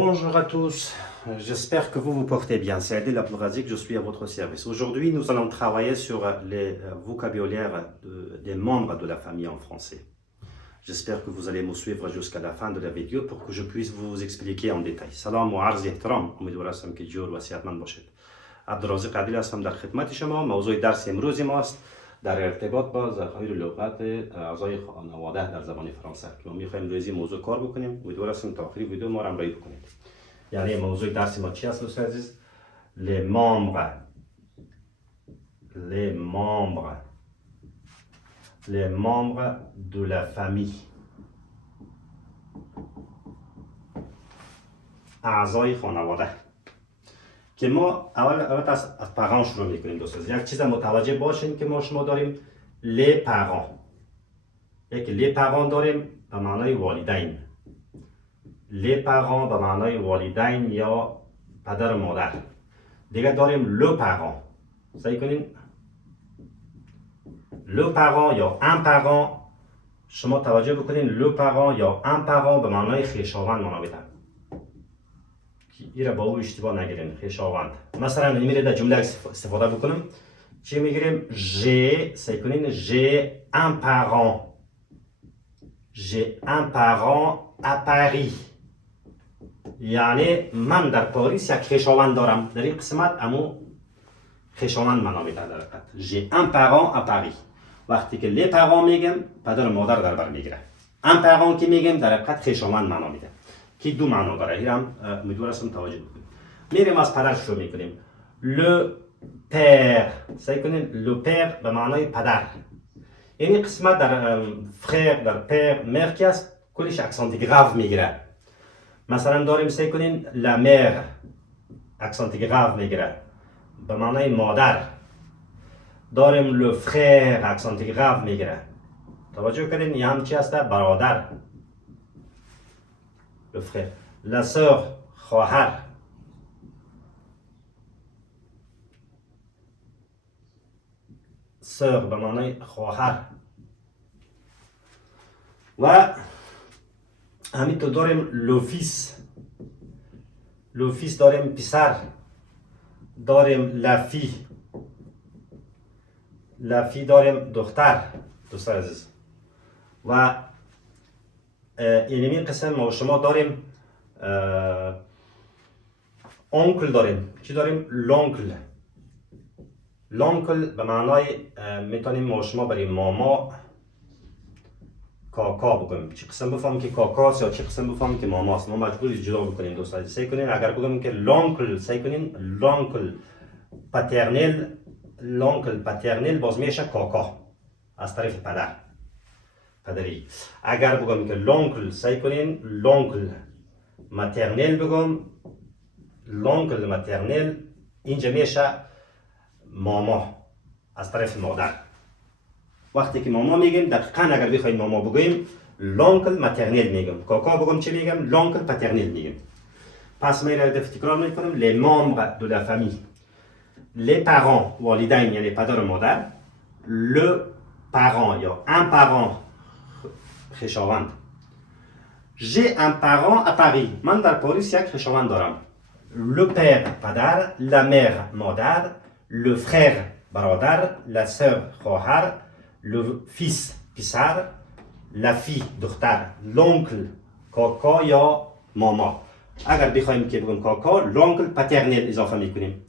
Bonjour à tous, j'espère que vous vous portez bien. C'est Adil Abdelghazik, je suis à votre service. Aujourd'hui, nous allons travailler sur les vocabulaires des membres de la famille en français. J'espère que vous allez me suivre jusqu'à la fin de la vidéo pour que je puisse vous expliquer en détail. Salam و عرض احترام، امیدوار هستم که جور و صحتمند باشید. عبدالرازق عادل هستم در خدمت شما. موضوع درس امروز ماست در ارتباط با ذخایر لغات اعضای خانواده در زبان فرانسه که ما می‌خوایم روی این موضوع کار بکنیم. امیدوار هستم تا آخر ویدیو ما را همراهی بکنید. یعنی موضوع درس ما چی است دوستان عزیز؟ les membres de la famille. اعضای خانواده که ما اول از پران شروع میکنیم دوستان. یک چیز متوجه باشین که ما شما داریم les parents. یک les parents داریم به معنای والدین. les parents به معنای والدین یا پدر و مادر. دیگه داریم le parent. سعی کنین le parent یا un parent. شما توجه بکنین le parent یا un parent به معنای خویشاوند معنا میده. این را با او اشتباه نگیرین. خویشاوند. مثلا میرید در جمله استفاده بکنم. چی میگیریم؟ j'ai سعی کنین j'ai un parent. j'ai un parent à Paris. یعنی من در پاریس یک خویشاوند دارم. در این قسمت امو خویشاوند معنا میده در حقیقت. j'ai un parent à Paris. وقتی که les parents میگم پدر و مادر در بر میگیره. un parent که میگم در حقیقت خویشاوند معنا میده. که دو معنا داره. این هم امیدوار هستم توجه بکنید. میریم از پدر شروع میکنیم. le père. سعی کنید le père به معنای پدر. این قسمت در frère در père mère که است کلش اکسانت گراو میگیره. مثلا داریم سعی کنین la mère اکسانت گراو میگیره به معنای مادر. داریم le frère اکسانت گراو میگیره. توجه کنین این هم چی هست؟ برادر. le frère. la sœur خواهر. sœur به معنای خواهر. و همینطور داریم le fils. le fils داریم پسر. داریم la fille. la fille داریم دختر. دوستان عزیز. و این قسم ما شما داریم اونکل داریم. چی داریم؟ لونکل. لونکل به معنای میتونیم ما شما برای ماما کاکا بگم. چه قسم بفهمم که کاکاست یا چه قسم بفهمم که ماماست. ما مجبوری جدا بکنیم دوستان. سعی کنین اگر بگم که لونکل سعی کنین لونکل پاترنل. لونکل پاترنل باز میشه کاکا از طرف پدر. پدری. اگر بگم که لونکل سعی کنین لونکل ماترنل بگم. لونکل ماترنل اینجا میشه ماما از طرف مادر. وقتی که ماما میگیم دقیقاً اگر بخوایم ماما بگوییم لونکل ماترنل میگم. کاکا بگم چی میگم؟ لونکل پاترنل میگم. پس ما را تکرار میکنم. les membres de la famille. les parents والدین یعنی پدر و مادر. le parent یا un parent خویشاوند. j'ai un parent à Paris. من در پاریس یک خویشاوند دارم. le père پدر. la mère مادر. le frère برادر. la sœur خواهر. le fils پسر. la fille دختر. l'oncle کاکا یا ماما. اگر بخوایم که بگم کاکا l'oncle پاترنل اضافه میکنیم.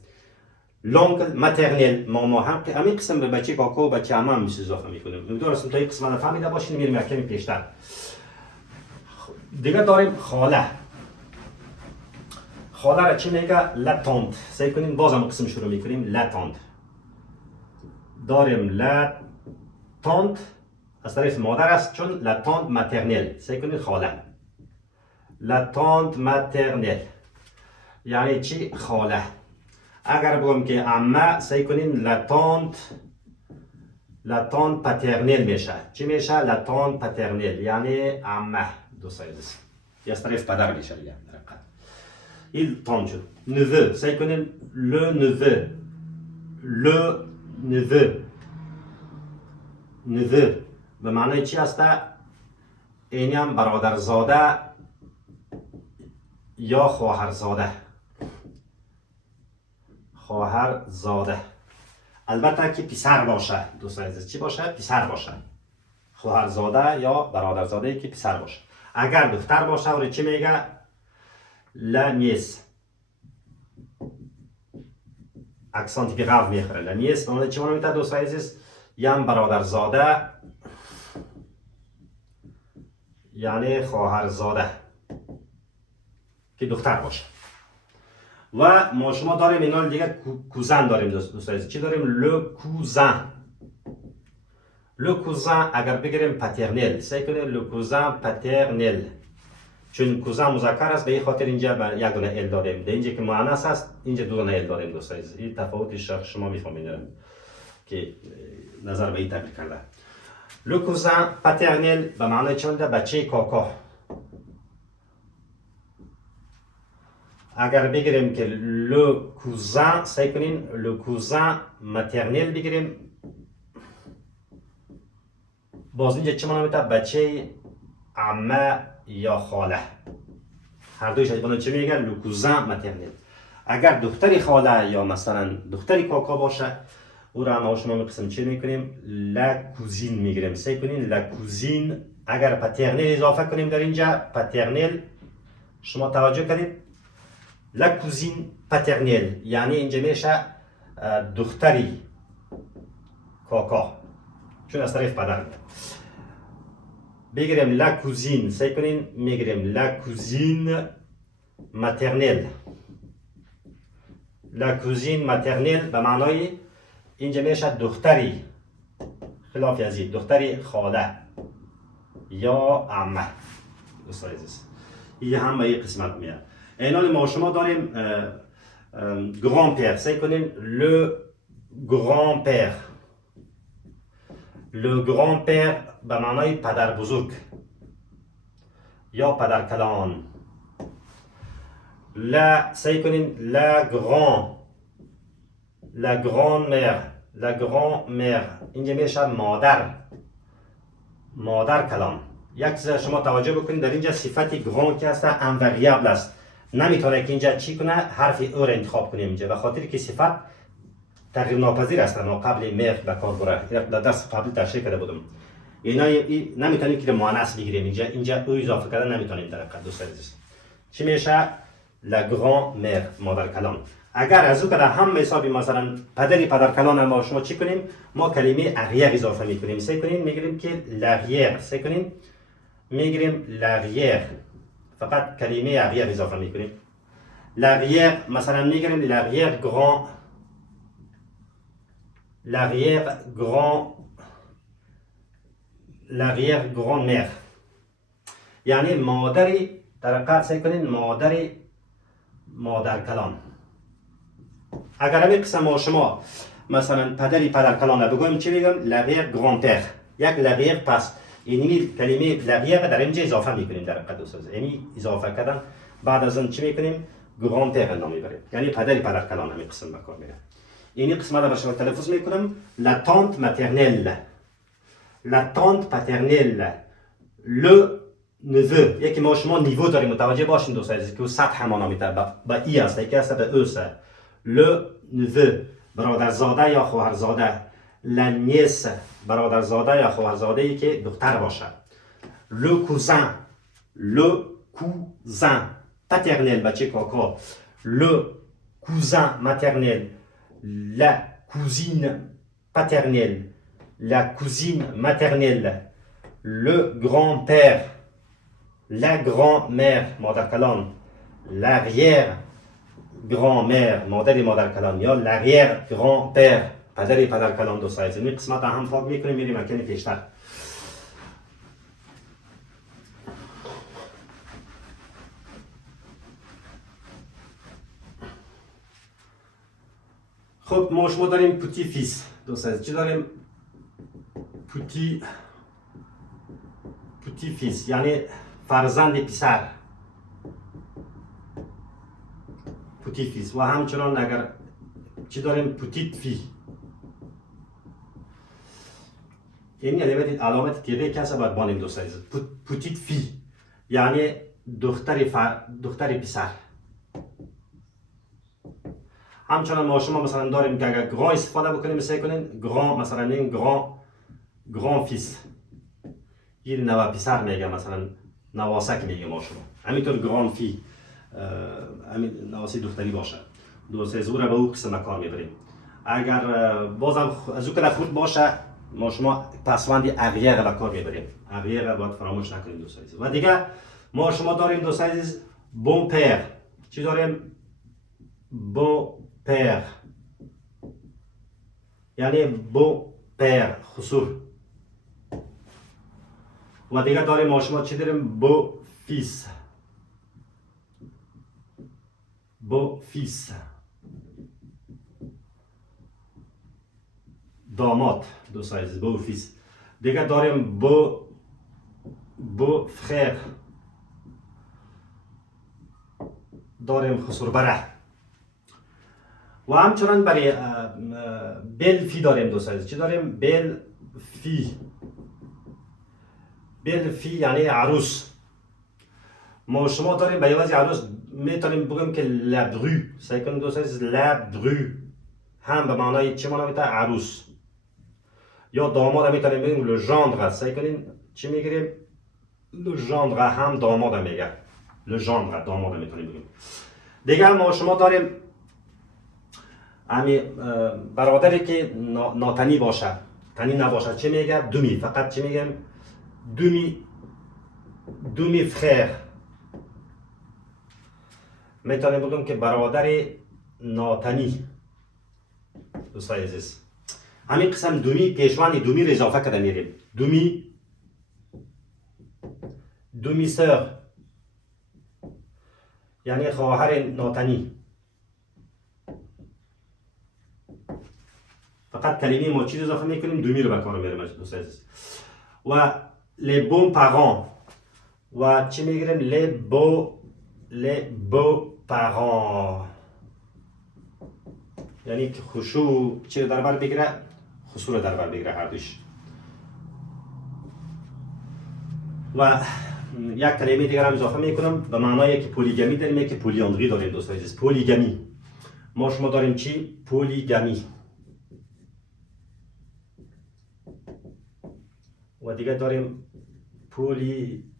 l'oncle ماترنل ماما همین قسم به بچه کاکا و بچه عمه میشه اضافه میکنیم. امیدوار هستم تا این قسم رو فهمیده باشین. میریم کمی پیشتر. دیگه داریم خاله. خاله را چی میگه؟ la tante. سعی کنین باز هم قسم شروع میکنیم. la tante. داریم la tante از طرف مادر است چون la tante maternelle. سعی کنین خاله. la tante maternelle یعنی چی؟ خاله. اگر بگم که عمه سعی کنین la tante paternelle میشه. چی میشه؟ la tante paternelle یعنی عمه. دوستان عزیز. از طرف پدر میشه دیگه. این تانت شد. neveu سعی کنین le neveu. neveu به معنای چی هسته؟ این هم برادرزاده یا خواهرزاده. خواهرزاده. البته که پسر باشه دوستان عزیز، چی باشه؟ پسر باشه. خواهرزاده یا برادرزاده که پسر باشه. اگر دختر باشه و چی میگه؟ لنیس. اکسانت گراو میخوره. لنیس اون چی میگه دوستان عزیز؟ یعنی برادرزاده، یعنی خواهرزاده که دختر باشه. و ما شما داریم اینا دیگه کوزن داریم دوستان عزیز. چی داریم؟ لو کوزن. لو کوزن اگر بگیریم پاترنل، سعی کنید لو کوزن پاترنل، چون کوزن مذکر است، به این خاطر اینجا یک دونه ال داریم. در اینجا که مؤنث است اینجا دو دونه ال داریم دوستان عزیز. این تفاوتش شما میفهمید که نظر به این تغییر کرده. لو کوزن پاترنل به معنای چی میده؟ بچه کاکا. اگر بگیریم که لو کوزن، سعی کنین لو کوزن ماترنل بگیریم، باز اینجا چی میده؟ بچه عمه یا خاله. هر دویش از چی میگن؟ لو کوزن ماترنل. اگر دختری خاله یا مثلا دختری کاکا باشه، او را ما شما میقسم چی میکنیم؟ لا کوزین میگیریم. سعی کنین لا کوزین. اگر پاترنل اضافه کنیم در اینجا پاترنل، شما توجه کنید، لا کوزین پاترنل یعنی اینجا میشه دختری کاکا، چون از طرف پدر میاد. بگیریم لا کوزین، سعی کنین میگیریم لا کوزین ماترنل. لا کوزین ماترنل به معنای اینجا میشه دختری، خلاف از این دختری خاله یا عمه دوستان عزیز. این هم به این قسمت میاد. اینال ما شما داریم گران پیر، سعی کنیم لو گران پیر. لو گران پیر به معنای پدر بزرگ یا پدر کلان. لا سعی کنین لا گران، لا گران میر، لا گران میر اینجا میشه مادر، مادر کلان. یک چیز شما توجه بکنید، در اینجا صفت گران که هست انوریابل است، نمیتونه که اینجا چی کنه؟ حرف او را انتخاب کنیم اینجا، به خاطر که صفت تغییر ناپذیر است. ما قبل میر به کار بره، در درس قبل تشریح کرده بودم. اینا نمیتونیم که مؤنث بگیریم اینجا او اضافه کردن نمیتونیم در حقیقت دوستان عزیز. چی میشه؟ لا گران میر، مادر کلان. اگر از او کده هم حسابی مثلا پدر کلان ما شما چی کنیم؟ ما کلمه اغیر اضافه میکنیم. سعی کنیم میگیریم که لاغیر، سعی کنیم میگیریم لاغیر، فقط کلمه اغیر اضافه میکنیم. لاغیر مثلا میگیریم لاغیر گران، لاغیر گران، لاغیر گران میر یعنی مادری در حقیقت. سعی کنین مادری مادر کلان. اگر همین قسم شما مثلا پدر کلان بگویم چی بگم؟ لاغیر گران پیر، یک لاغیر پس اینی کلمه لاغیر در اینجا اضافه میکنیم در حقیقت دوستان. یعنی اضافه کردن بعد از اون چی میکنیم؟ گران پیر نام میبریم، یعنی پدر کلان همین قسم به کار میره. اینی قسمت را شما تلفظ میکنم لا تانت ماترنل، لا تانت پاترنل، لو نوو. یکی ما شما نیو داریم، متوجه باشین دوستان عزیز که سطح ما نامیده با ای است، یکی است به اوس. لو نوو برادرزاده یا خواهرزاده. لنیس برادرزاده یا خواهرزاده ای که دختر باشه. لو کوزن، لو کوزن پاترنل بچه کاکا. لو کوزن ماترنل، لا کوزین پاترنل، la cousine maternelle, le grand-père, la grand-mère مادر کلان، l'arrière-grand-mère مادر کلان یا l'arrière-grand-père پدر کلان دوستان عزیز. این قسمت هم فاق میکنیم میریم مکانی پیشتر. خب ما شما داریم پوتی فیس دوستان عزیز. چی داریم؟ پوتی فیس یعنی فرزند پسر، پوتی فیس. و همچنان اگر چی داریم؟ پوتیت فی. یعنی علامت تیغه کسی باید بانیم دوستان عزیز. پوتیت فی یعنی دختر پسر. همچنان ما شما مثلا داریم که اگر گران استفاده بکنیم سعی کنین گران، مثلا این گران فیس، این نوا پسر میگه، مثلا نواسک میگه ما شما. همینطور گران فی، همین نواسی دختری باشه. دوست زور به او قسم کار میبریم. اگر بازم از او که خود باشه ما شما پسوندی اغییر به کار میبریم. اغییر باید فراموش نکنیم دوست عزیز. و دیگه ما شما داریم دوست عزیز بون پیر. چی داریم؟ بون پیر، یعنی بون پیر خسور. و دیگه داریم ما شما چی داریم؟ بو فیس. بو فیس داماد دوست عزیز، بو فیس. دیگه داریم بو فریر، داریم خسوربره. و همچنان برای بل فی داریم دوست عزیز. چی داریم؟ بل فی. بل فی یعنی عروس. ما شما داریم به یوازی عروس میتونیم بگیم که لبرو. سعی کنیم دوست عزیز لبرو هم به معنای چی معنی میده؟ عروس. یا داماد میتونیم بگیم لژاندر. سعی کنیم چی میگیریم؟ لژاندر هم داماد میگه. لژاندر داماد میتونیم بگیم. دیگه ما شما داریم امی برادری که ناتنی باشه، تنی نباشه، چه میگه؟ دومی. فقط چی میگم؟ دومی فریر. میتونیم بگم که برادر ناتنی دوست عزیز. همین قسم دومی پیشوانی دومی رو اضافه کرده میریم. دومی سر یعنی خواهر ناتنی. فقط کلمه ما چیز اضافه میکنیم دومی رو به کار میبریم دوست عزیز. و لی بون پاران. و چی میگیریم؟ لی بو پاران یعنی که خشوع چی رو در بر بگیره؟ خسور رو در بر بگیره هر دوش. و یک کلمه دیگر هم اضافه میکنم به معنای که پولیگامی داریم، یک پولیاندری داریم دوست عزیز. پولیگامی ما شما داریم چی؟ پولیگامی. و دیگه داریم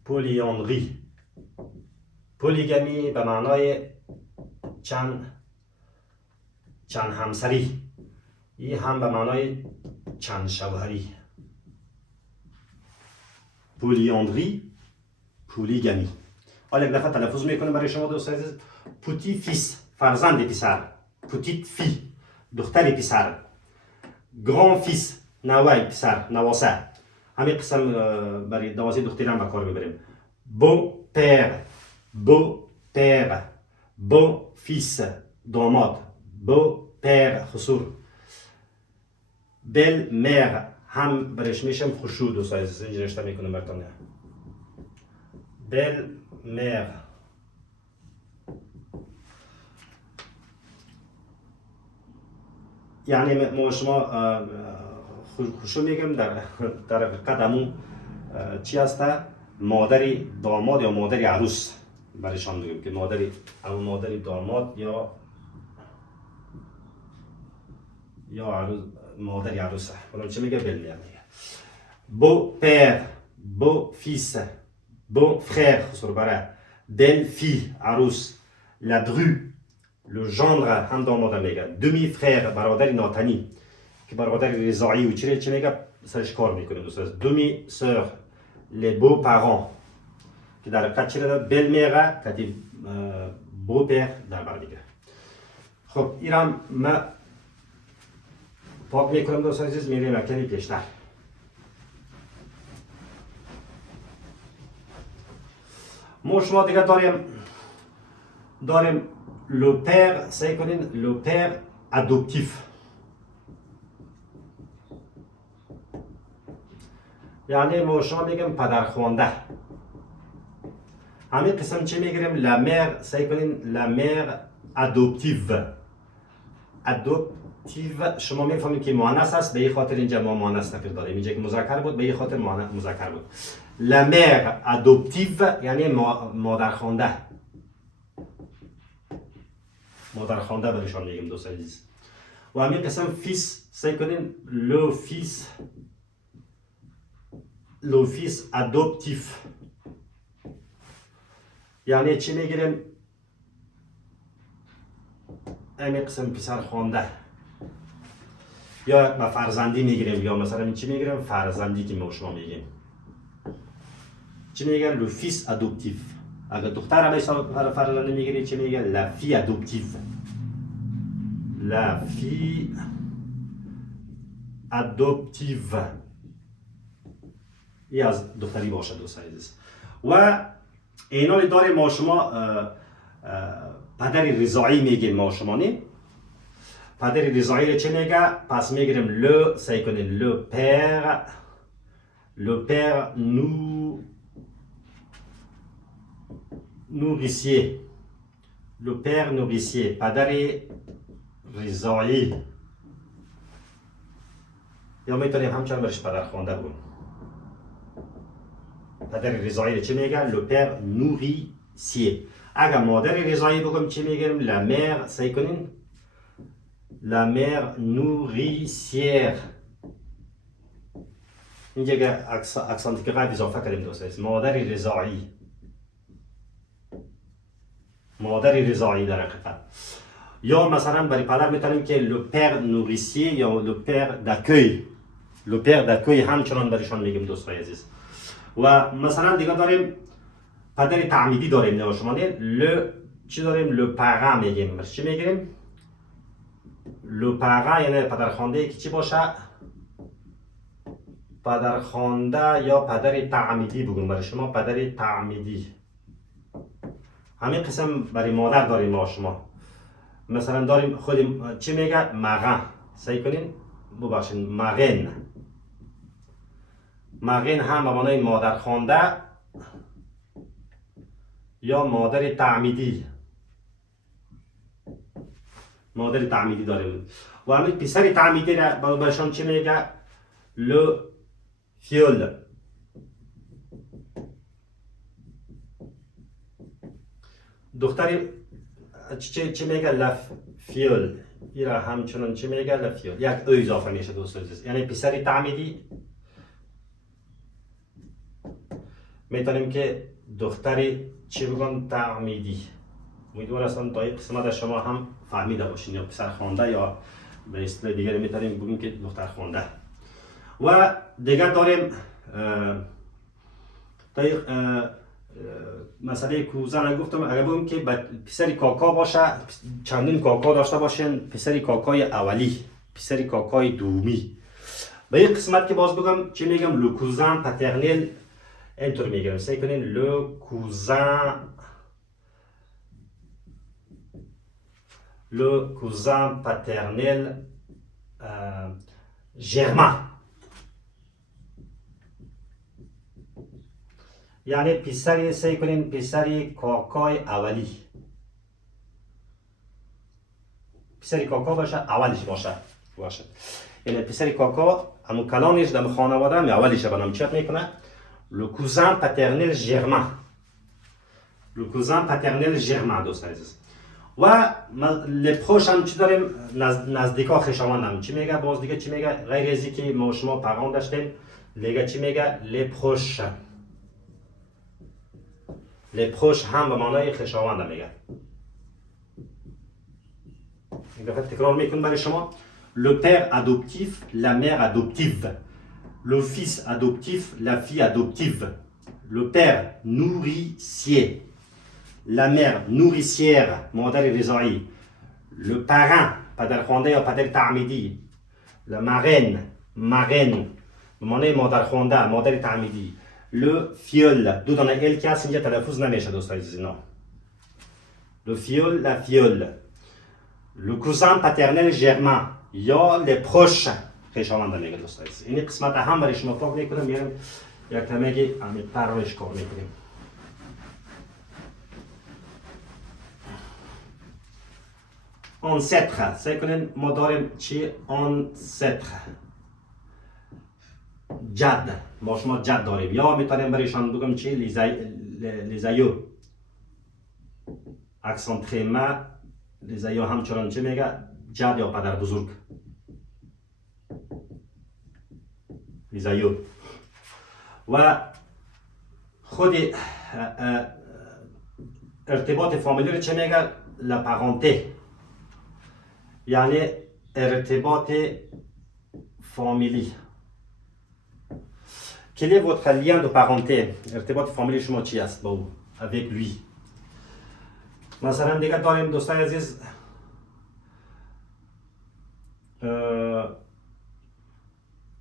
پولیاندری. پولیگامی به معنای چند همسری. این هم به معنای چند شوهری. پولیاندری، پولیگامی. حالا یک دفعه تلفظ میکنم برای شما دوست عزیز. پوتی فیس فرزند پسر. پوتیت فی دختر پسر. گران فیس نوای پسر، نواسه. همین قسم برای دوازه دختری هم به کار میبریم. بو پیر، بو پیر، بو فیس داماد، بو پیر خسور. بل میر هم برش میشم خشوع دوست عزیز. اینجا نشته میکنم براتون. بل میر یعنی ما شما خشوع میگم در قدمون چی هسته؟ مادری داماد یا مادری عروس برایشان میگم که مادری داماد یا عروس، مادری عروسه. اونم چی میگه؟ بل میگه. بو پیر، بو فیس، بو فریر خسوربره، بل فی عروس، لبرو لژاندر هم داماد میگه. دومی فریر برادر ناتنی که برادر رضاعی و چی میگه سرش کار میکنه دوست عزیز. دومی سر لی بو پاران که در حقیقت چی رو بل میگه که بو پیر در بر میگه. خب اینم ما پاک میکنم دوست عزیز. میریم کمی پیشتر. ما شما دیگه داریم لوپر. سعی کنین لوپر ادوپتیف یعنی ما شما میگم پدرخوانده. همین قسم چی میگیریم؟ لامر. سعی کنین لامر ادوپتیو. ادوپتیو شما میفهمید که مؤنث است، به این خاطر اینجا ما مؤنث تفریق داریم. اینجا که مذکر بود به این خاطر مذکر بود. la mère adoptive یعنی مادرخوانده مادرخوانده برشان میگیم دوست عزیز. و همین قسم فیس سعی کنین لو فیس ادوپتیف یعنی چی میگیریم؟ همین قسم پسر خوانده یا فرزندی میگیریم یا مثلا چی میگیریم؟ فرزندی که ما شما میگیم چی میگن؟ لو فیس ادوپتیف. اگر دختر هم فرزندی میگیری چی میگن؟ لا فی ادوپتیف. لا فی ادوپتیو این از دختری باشه دوست عزیز. و اینا داریم ما شما پدر رضاعی میگیم ما شما نه. پدر رضاعی چه میگه؟ پس میگیریم لو سعی کنیم لو پیر nourricier. Le père nourricier. پدر رضاعی یا میتونیم همچنان برش پدر خوانده بگیم. پدر رضاعی چی میگه؟ Le père nourricier. اگر مادر رضاعی بگم چی میگیم؟ La mère سعی کنین La mère nourricière. اینجا که اکسانتی که قبل اضافه کردیم دوست. مادر رضاعی در حقیقت. یا مثلا برای پدر میتونیم که le père nourricier یا le père d'accueil همچنان برایشان میگیم دوستای عزیز. و مثلا دیگه داریم پدر تعمیدی داریم نه شما نه چی داریم؟ le parent میگیم. چی میگیم؟ le parent یعنی پدرخوانده که چی باشه؟ پدرخوانده یا پدر تعمیدی بگیم برای شما پدر تعمیدی. همین قسم برای مادر داریم ما شما. مثلا داریم خودیم چی میگه؟ مغن. سعی کنین ببخشید مغن هم به معنای مادر خوانده یا مادر تعمیدی داریم. و همین پسر تعمیدی را برشان چی میگه؟ لو فیول. دختری چی میگه؟ لف فیول. این را همچنان چی میگه؟ لفیول. یک او اضافه میشه دوست عزیز. یعنی پسر تعمیدی میتونیم که دختری چی بگم؟ تعمیدی. امیدوارم اصلا تا این قسمت شما هم فهمیده باشین. یا پسر خوانده یا به اصطلاح دیگری میتونیم بگیم که دختر خوانده. و دیگر داریم مسئله کوزن گفتم اگر بگیم که پسر کاکا باشه چندین کاکا داشته باشین پسر کاکای اولی پسر کاکای دومی. به این قسمت که باز بگم چی میگم؟ لو کوزن پترنل اینطور میگم. سعی کنین لو کوزن پترنل ژرمن یعنی پسر سعی کنین پسر کاکای اولی پسر کاکا باشه اولش باشه یعنی پسر کاکا همون کلانش در خانواده هم اولش بنام چت میکنه le cousin paternel germain دوست عزیز. و لپروش هم چی داریم؟ نزدیکا خویشاوند هم چی میگه؟ باز دیگه چی میگه؟ غیر از اینکه ما شما پیغام داشتیم دیگه چی میگه؟ لپروش هم به معنای خویشاوند میگه. این دفعه تکرار میکنم برای شما. le père adoptif la mère adoptive le fils adoptif la fille adoptive le père nourricier la mère nourricière مادر رضاعی le parent پدر خوانده یا پدر تعمیدی la marraine به معنای مادر خوانده مادر تعمیدی le fiole دو دانه ال که هست اینجا تلفظ نمیشه دوستای عزیز. نه le fiole la fiole le cousin paternel germain یا le proche خویشاوند میگه دوستای عزیز. این قسمت هم برای شما پاک میکنم میرم یک کمکی همین پرورش کار میکنیم. ancêtre سعی کنین ما داریم چی؟ ancêtre جد، ما شما جد داریم، یا میتونیم برایشان بگم چی؟ لیزایو اکسانت خیمه. لیزایو همچنان چی میگه؟ جد یا پدر بزرگ. لیزایو. و خود ارتباط فامیلی رو چه میگه؟ لپارنته، یعنی ارتباط فامیلی. Quel est votre lien de parenté؟ ارتباط فامیلی شما چی است با او؟ avec lui. مثلا دیگه داریم دوستای عزیز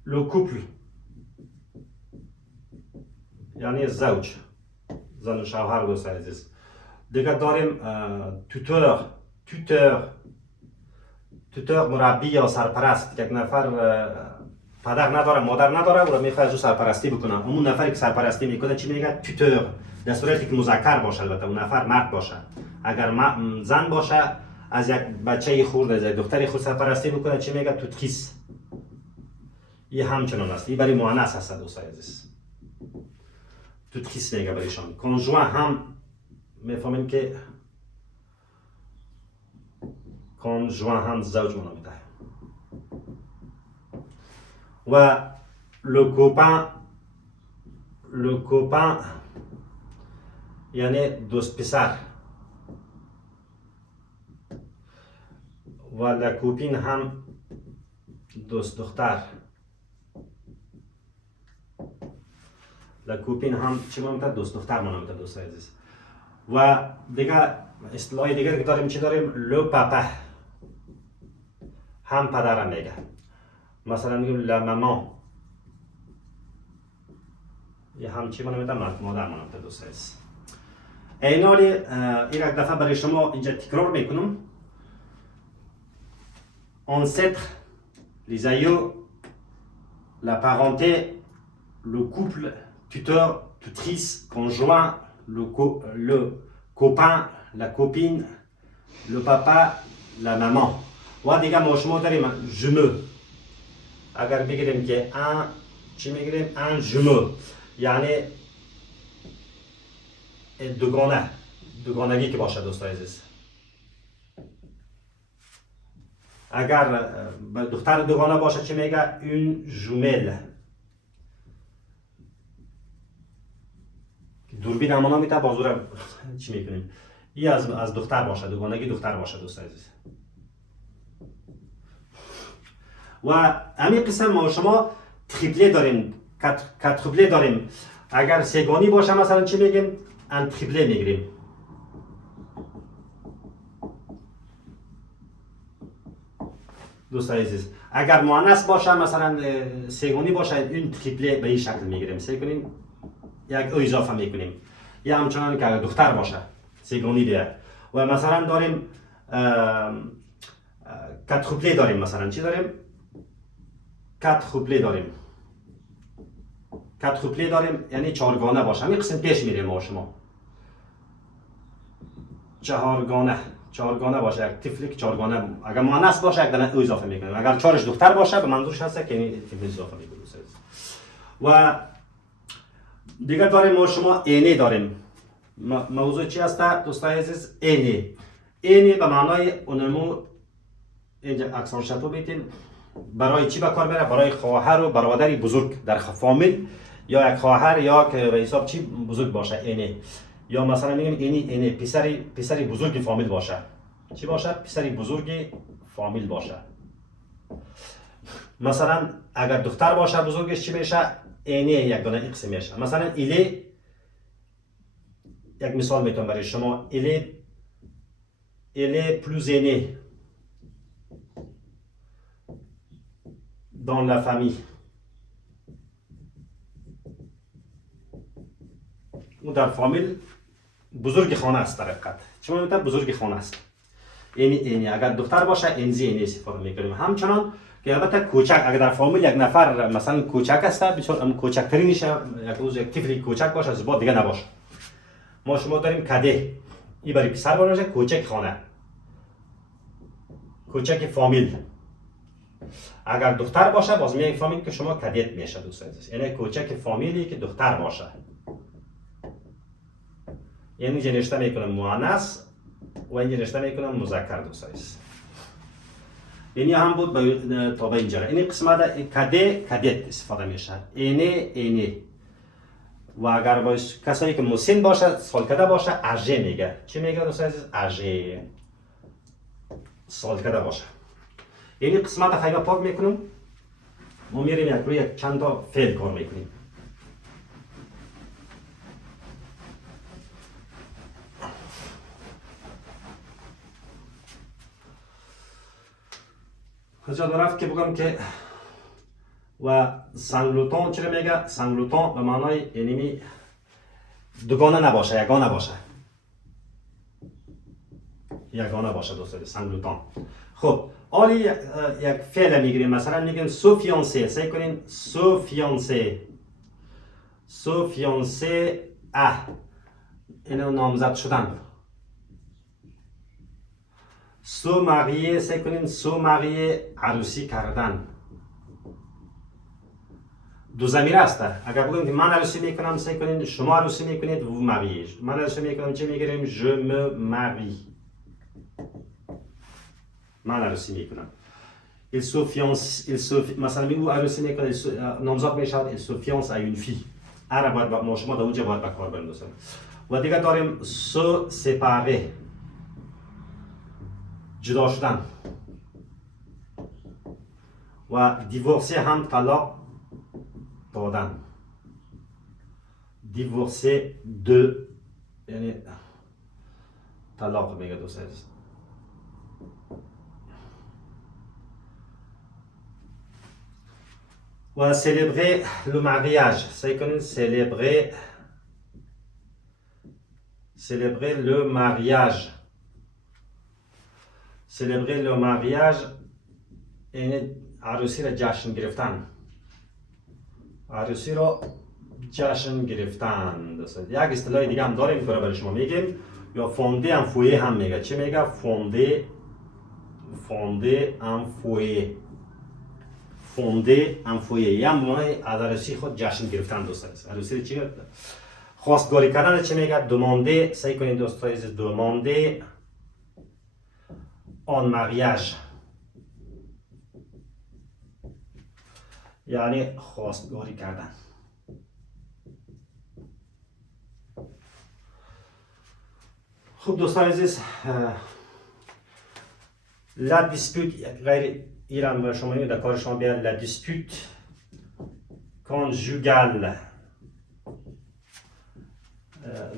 le couple، یعنی زوج، زن و شوهر. دوستای عزیز دیگه داریم توتور مربی یا سرپرست. یک نفر پدر نداره، مادر نداره، او را میخواد از سرپرستی بکنه. اون نفری که سرپرستی میکنه چی میگه؟ توتور. در صورتی که مذکر باشه، البته اون نفر مرد باشه. اگر زن باشه، از یک بچه خورد، از یک دختری خود سرپرستی بکنه چی میگه؟ توتریس. این همچنان است. این برای مؤنث هست دوستای عزیز. توتریس میگه برایشان. کنجوان هم میفهمیم که کنجوان هم زوج منو میده. و le copain یعنی دوست پسر. و la copine هم دوست دختر. la copine هم چی مونده؟ دوست دختر مونده دوستای عزیز. و دیگه اصطلاح دیگه که داریم چی داریم؟ le papa، هم پدرم میگه. مثلا میگیم la maman، یه هم چی منو میده؟ مادر منو میده دوستای عزیز. اینالی این یک دفعه برای شما اینجا تکرار میکنم. ancêtre، les aïeux، la parenté، le couple، tuteur، tutrice، conjoint، le copain، la copine، le papa، la maman. و دیگه ما شما داریم jumeau. اگر بگیریم که چی میگیریم؟ un jumeau، یعنی دوگانگی که باشه دوستای عزیز. اگر دختر دوگانه باشه چی میگه؟ une jumelle. دوربین همانا میته بازور چی میکنیم؟ این از دختر باشه، دوگانگی دختر باشه دوستای عزیز. و همین قسم ما شما تریپله داریم، کاتریپله داریم. اگر سگانی باشه مثلا چی میگیم؟ ان تریپله میگیریم. دوستای عزیز اگر مؤنث باشه مثلا سگانی باشه اون تریپله به این شکل میگیریم. سعی کنیم یک او اضافه میکنیم. یا همچنان که اگر دختر باشه سگانی دیگه. و مثلا داریم کاتریپله داریم. مثلا چی داریم؟ کاتریپله داریم. کاتریپله داریم یعنی چهارگانه باشه. همین قسم پیش میریم ما شما. چهارگانه باشه. یک طفلی چهارگانه اگر مؤنث باشه یک دانه او اضافه میکنیم. اگر چهارش دختر باشه به منظورش هست که یعنی طفل اضافه میکنیم. و دیگه داریم ما شما اینه داریم. موضوع چی هست دوستای عزیز؟ اینه به معنای اونمو اینجا اکسان شتو بیتین. برای چی به کار میره؟ برای خواهر و برادری بزرگ در فامیل، یا یک خواهر یا که به حساب چی بزرگ باشه اینه. یا مثلا میگیم اینه پسری بزرگ فامیل باشه. چی باشه؟ پسری بزرگ فامیل باشه. مثلا اگر دختر باشه بزرگش چی میشه؟ اینه یک دونه ایکس میشه. مثلا ایله یک مثال میتونم برای شما. ایله پلوز اینه dans la famille. او در فامیل بزرگ خانه است. در حقیقت چون میگم بزرگ خانه است. اینی اگر دختر باشه اینزی استفاده میکنیم. همچنان که البته کوچک اگر در فامیل یک نفر مثلا کوچک است بسیار کوچکترین میشه. یک طفلی کوچک باشه از بعد دیگه نباشه. ما شما داریم کده. این برای پسر باشه کوچک خانه. کوچک فامیل. اگر دختر باشه باز میفهمید که شما کدت میشه دوست عزیز. یعنی کوچک فامیلی که دختر باشه، یعنی اینجا نوشته میکنم مؤنث و اینجا نوشته میکنم مذکر دوست عزیز. یعنی هم بود تا به اینجا. این قسمت کدت استفاده میشه. اینه و اگر باش کسایی که مسن باشه سالکده باشه اژه میگه. چی میگه دوست عزیز؟ اژه. سالکده باشه. یعنی قسمت خیلی پاک میکنیم. ما میریم یک روی چند تا فعل کار میکنیم. خجالت رفت که بگم که و سنگلوتان چرا میگه؟ سنگلوتان به معنای یعنی دوگانه نباشه، یگانه باشه. یگانه باشه دوستان، سنگلوتان. خب حالی یک فعل میگیریم، مثلا میگیم سو فیانسه. سعی کنین سو فیانسه. سو فیانسه اینو نامزد شدن. سو ماریه. سعی کنین سو ماریه عروسی کردن. دو ضمیر است. اگر بگیم که من عروسی میکنم سعی کنین شما عروسی میکنید و ماریه. من عروسی میکنم چه میگیریم؟ je me marie. من عروسی میکنم. il se fiance مثلا میگو عروسی میکنه نامزد میشود il se fiance à une fille. باید ما شما در اونجا باید به کار بریم دوستان. و دیگه داریم se séparer. جدا شدن. و دیورسه هم طلاق دادن. دیورسه دو یعنی طلاق میگه دوست عزیز. و célébrer le mariage. سعی کنین célébrer le mariage. célébrer le mariage یعنی عروسی را جشن گرفتن. عروسی را جشن گرفتن دوستان. یک اصطلاح دیگه هم داریم که برای شما میگیم یا فونده ان فویه هم میگه. چی میگه؟ فونده ان فویه. فونده ان فویه یعنی معنی از عروسی خود جشن گرفتن دوستان. عروسی چی خواستگاری کردن چی میگه؟ دومانده. سعی کنید دوستان عزیز دومانده en mariage یعنی خواستگاری کردن. خوب دوستان عزیز، la dispute غیر ایران به شما در کار شما بیاد. la dispute conjugale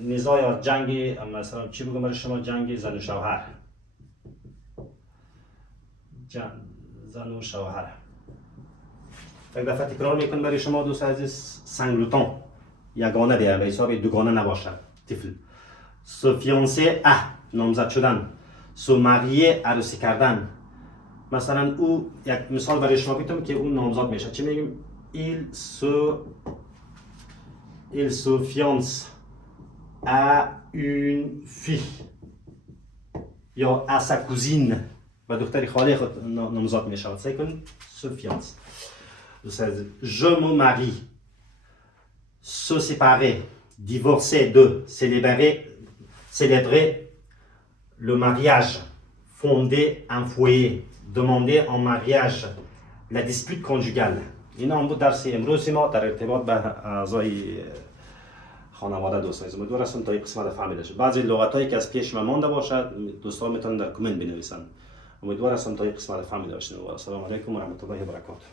نزاع یا جنگ، مثلا چی بگم برای شما؟ جنگ زن و شوهر. زن و شوهر. یک دفعه تکرار میکنم برای شما دوست عزیز. سنگلوتان یگانه بیاره، به حساب دوگانه نباشه. طفل. سو فیانسه نامزد شدن. سو ماریه عروسی کردن. مثلا او یک مثال برای شما بیتم که اون نامزد میشه. چی میگیم؟ il se fiance à une fille یا à sa cousine. و دختری خاله خود نامزد میشود. سعی کن se fiance. je me marie. se séparer. divorcer de. célébrer le mariage. fonder un foyer. demander en mariage. la dispute conjugale. اینا هم بود درس امروز ما در ارتباط به اعضای خانواده دوستان. امیدوار هستم تا این قسمت فهمیده شد. بعضی لغتایی که از پیش من مانده باشد دوستان میتونن در کامنت بنویسن. امیدوار هستم تا این قسمت فهمیده باشید. و السلام علیکم و رحمت الله و برکاته.